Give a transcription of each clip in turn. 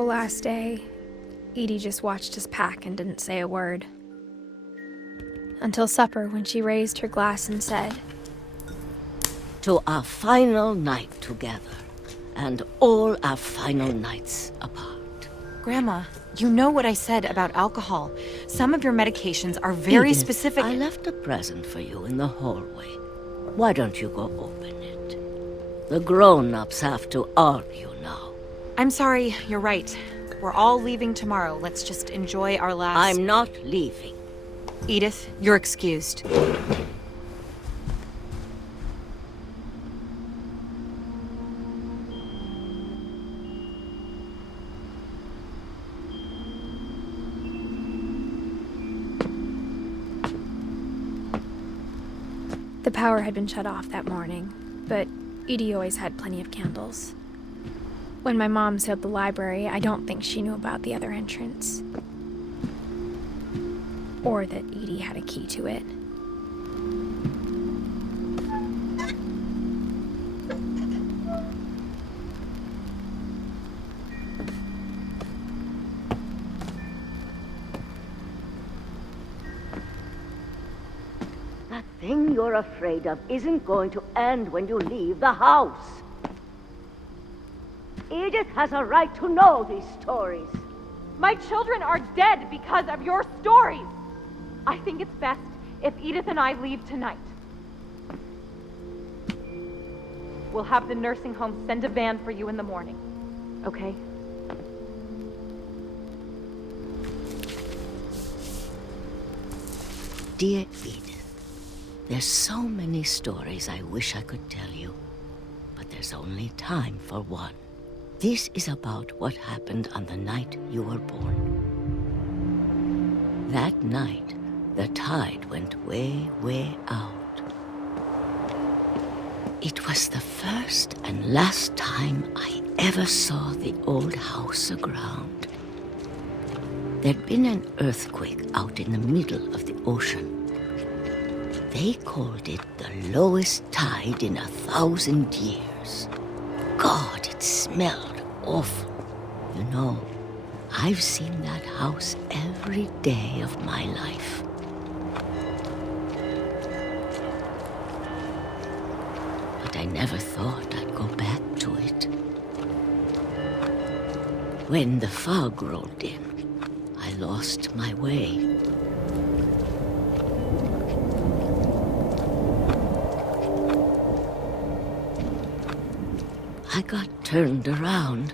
whole last day, Edie just watched us pack and didn't say a word. Until supper, when she raised her glass and said, "To our final night together, and all our final nights apart." Grandma, you know what I said about alcohol. Some of your medications are very Edith, specific. I left a present for you in the hallway. Why don't you go open it? The grown-ups have to argue now. I'm sorry, you're right. We're all leaving tomorrow. Let's just enjoy our last... I'm not leaving. Edith, you're excused. The power had been shut off that morning, but Edie always had plenty of candles. When my mom sealed the library, I don't think she knew about the other entrance. Or that Edie had a key to it. That thing you're afraid of isn't going to end when you leave the house. Edith has a right to know these stories. My children are dead because of your stories. I think it's best if Edith and I leave tonight. We'll have the nursing home send a van for you in the morning, okay? Dear Edith, there's so many stories I wish I could tell you, but there's only time for one. This is about what happened on the night you were born. That night, the tide went way, way out. It was the first and last time I ever saw the old house aground. There'd been an earthquake out in the middle of the ocean. They called it the lowest tide in 1,000 years. God, it smelled awful. You know, I've seen that house every day of my life. But I never thought I'd go back to it. When the fog rolled in, I lost my way. I got turned around.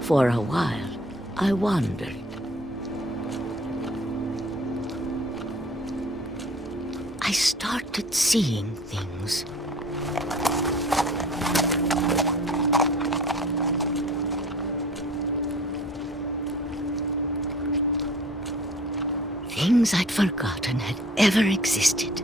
For a while, I wondered. I started seeing things. Things I'd forgotten had ever existed.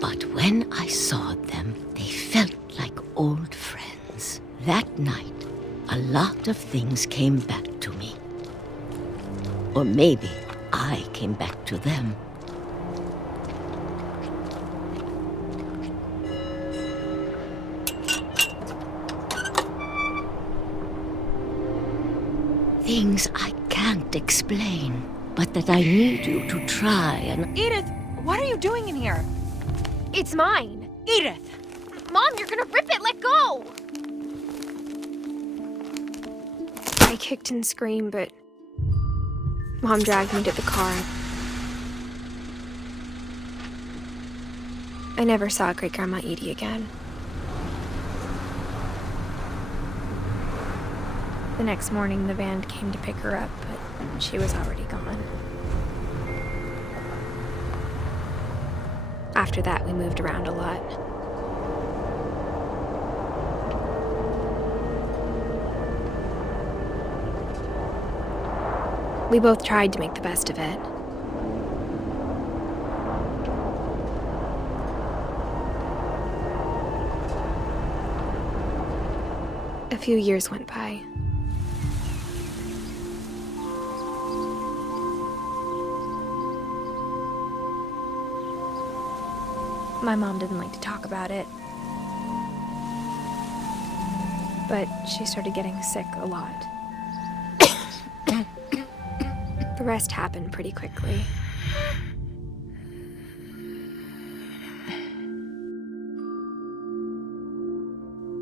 But when I saw them, they felt like old friends. That night, a lot of things came back to me. Or maybe I came back to them. Things I can't explain, but that I need you to try and... Edith, what are you doing in here? It's mine! Edith! Mom, you're gonna rip it! Let go! I kicked and screamed, but Mom dragged me to the car. I never saw Great Grandma Edie again. The next morning, the van came to pick her up, but she was already gone. After that, we moved around a lot. We both tried to make the best of it. A few years went by. My mom didn't like to talk about it, but she started getting sick a lot. The rest happened pretty quickly.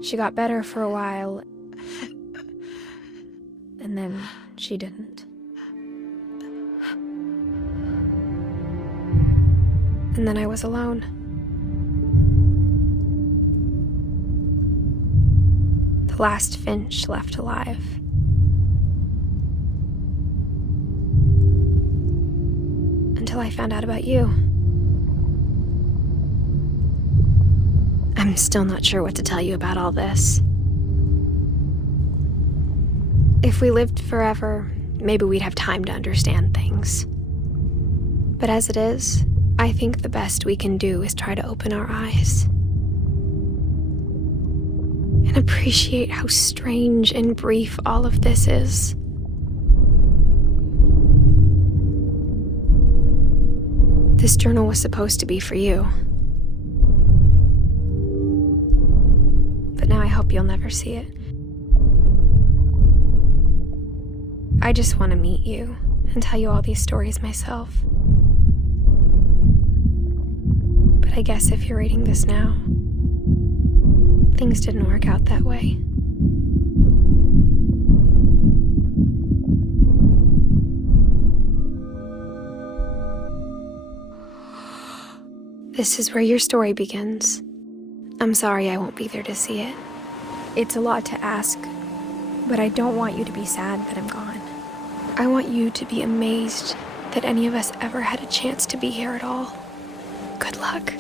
She got better for a while, and then she didn't. And then I was alone. The last Finch left alive. Until I found out about you. I'm still not sure what to tell you about all this. If we lived forever, maybe we'd have time to understand things. But as it is, I think the best we can do is try to open our eyes. And appreciate how strange and brief all of this is. This journal was supposed to be for you. But now I hope you'll never see it. I just want to meet you and tell you all these stories myself. But I guess if you're reading this now, things didn't work out that way. This is where your story begins. I'm sorry I won't be there to see it. It's a lot to ask, but I don't want you to be sad that I'm gone. I want you to be amazed that any of us ever had a chance to be here at all. Good luck.